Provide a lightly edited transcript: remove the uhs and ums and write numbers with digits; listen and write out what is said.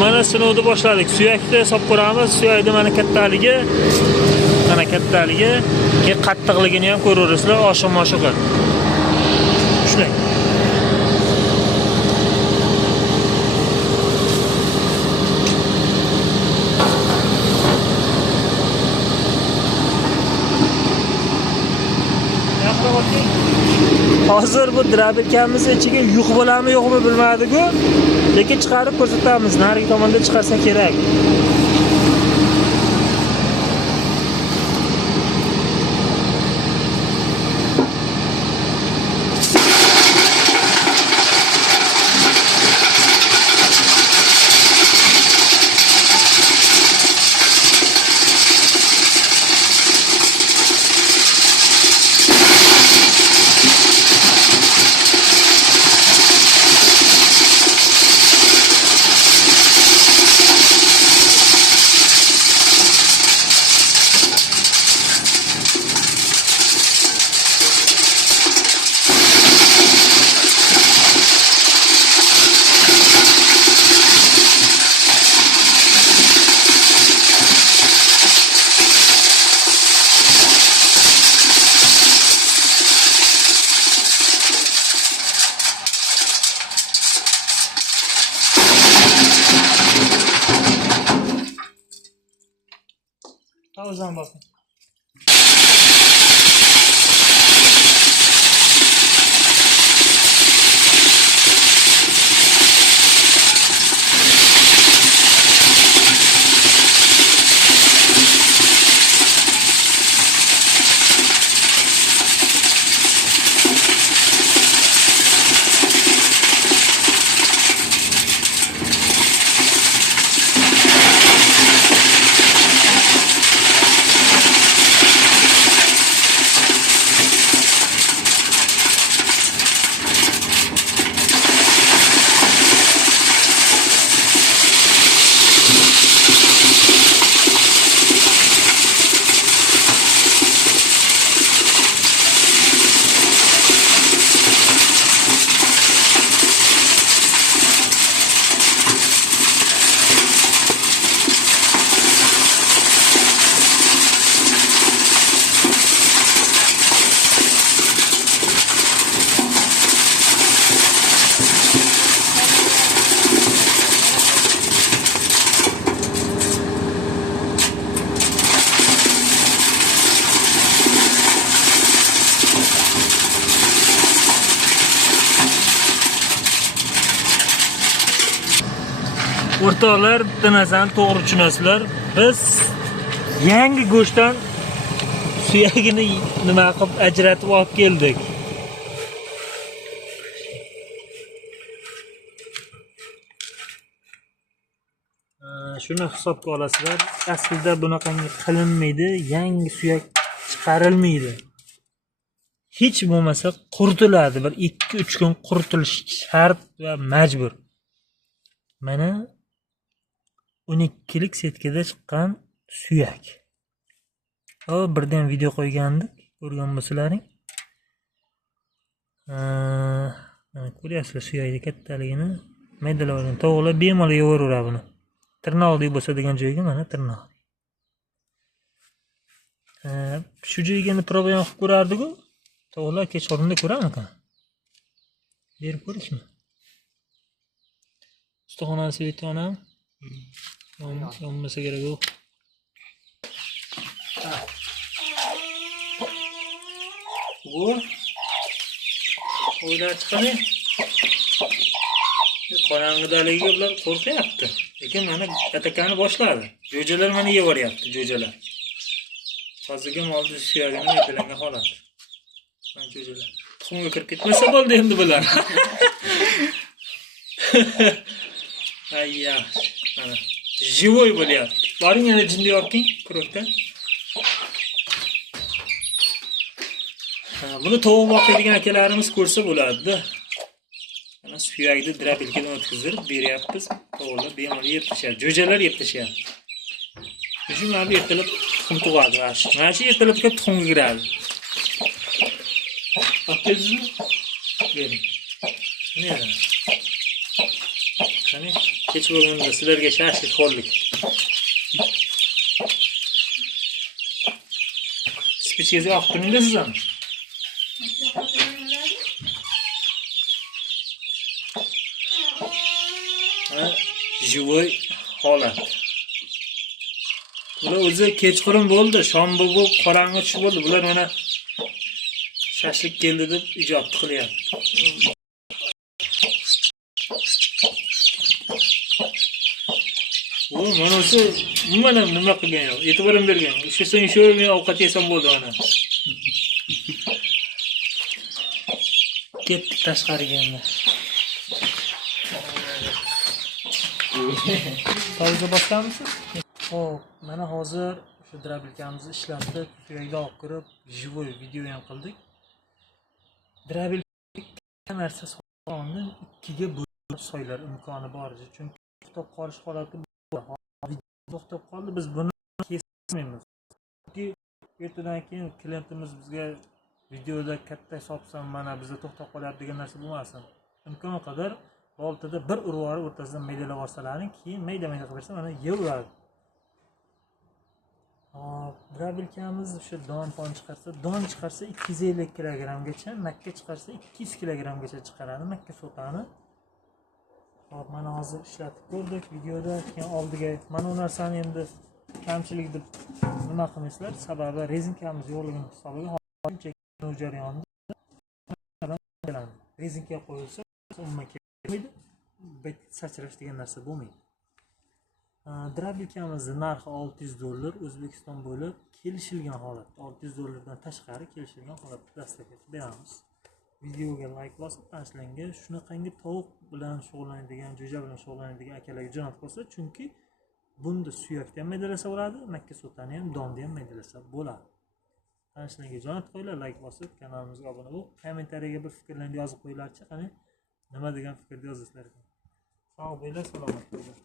Mana sinovni boshladik. Suyakni solib ko'ramiz. Suyakni mana kattaligi, keyin qattiqligini ham ko'raverasizlar, oshiq-moshiqi. Ushlang. Hozir bu drabelkamiz ichiga yuk bo'ladimi, yo'qmi bilmadik-ku, lekin chiqarib ko'rsatamiz. Narigi tomonda chiqarsa kerak. O'zim bakın. O'rtoqlar, bitta narsani to'g'ri tushunasizlar. Biz yangi go'shtdan suyagini nima qilib ajratib olib keldik. Shuni hisobga olasizlar. Aslida bunaqangi qilinmaydi, yangi suyak chiqarilmaydi. Hech bo'lmasa quritiladi. Bir 2-3 kun quritilishi shart va majbur. Mana 12 lik setkada chiqqan suyak. Birdan video qo'ygandik, ko'rgan bo'lsalaring. Mana ko'ryapsizlar suyakning kattaligini. Maydalangan tovuqlar bemalol yeyaveraveradi buni. Tirnoqdek bo'lsa degan joyiga mana tirnoq. Shu joyiga probayon qilib ko'rardik-ku. Tovuqlar kechqurunda ko'ramikan. Berib ko'rishmi? Ustaxonasi bitona. Olmasa kerak yo'q. Bu o'ylar chiqadi. Qorong'idaligiga bular qo'rqyapti. Lekin mana atakani boshladi. Jo'jalar mana yevaryapti, jo'jalar. Hozirga molni suyagini aytilangan holat. Mana jo'jalar. Tuxumga kirib ketmasa bo'ldi endi bular. Ayya. Mana живой bo'lyapti. Boring yana jinni yorking, kurokda. Buni tovuq boqadigan akalarimiz ko'rsa bo'ladi-da. Mana suyakni drabelkadan o'tkazib beryapmiz. Tovuqlar bemalol yeb tashyapti. Jo'jalar yeb tashyapti. Shu mana ertalab tuxum tug'adi vash. Mana shu ertalabga tuxumga kiradi. Apelsin. Bering. Ne? Qani? Kech bo'lganda sizlarga shashlik xorlik. Spichkangizga oqib turingda siz ham. Живой holat. Bular o'zi kechqurun bo'ldi, shom bo'lib, qorong'i tushib bo'ldi. Bular mana shashlik keldi deb ijod qilyapti. O, mana o'zi umuman nima qilgan yo'q, e'tiborim bergan. O'sha so'ng shu men ovqat yesam bo'ldi mana. Ketdik tashqariga endi. To'yga boshlamisiz? Xo'p, mana hozir shu drabilkamizni ishlatib, suyakda olib kirib, живой video ham qildik. Drabilka narsa sonni 2 ga bo'lib soylar imkoni boricha, chunki to'xtab qolish holati bor. To'xtab qoldi, biz buni kesmaymiz. Chunki ertadan keyin klientimiz bizga videoda katta hisobsan, mana bizda to'xtab qolyapti degan narsa bo'lmasin. Imkon qadar boltada bir urvori o'rtasidan maydalab olsalaring, keyin mayda-mayda qilib bersa, mana yeveradi. Hop, drabilkamiz o'sha don chiqarsa, 250 kg gacha, makka chiqarsa 200 kg gacha chiqaradi makka sotani. Hop, mana hozir ishlatib ko'rdik videoda, keyin oldiga mana bu narsani endi kamchilik deb nima qilmaysizlar, sababi rezinkamiz yo'qligini hisobiga hozir jarayonida rezinka qo'yilsa, umuman kelmaydi. Sachrash degan narsa bo'lmaydi. Drabilkamizning narxi $600, O'zbekiston bo'lib kelishilgan holatda, $600 tashqari kelishilgan holatda dastavka beramiz. Videoga like bosib, tanishlarga shunaqangi tovuq bilan shug'ullanadigan, jo'ja bilan shug'ullanadigan akalarga jo'natib qo'ysa, chunki bunda suyakda ham maydalasa bo'ladi, makka sotani ham, donni ham maydalasa bo'ladi. Tanishlarga jo'natib qo'yinglar, like bosib, kanalimizga obuna bo'lib, kommentariyaga bir fikrlarni yozib qo'yinglarchi, qani nima degan fikrni yozasizlar ekan. Sog' bo'linglar, salomat bo'linglar.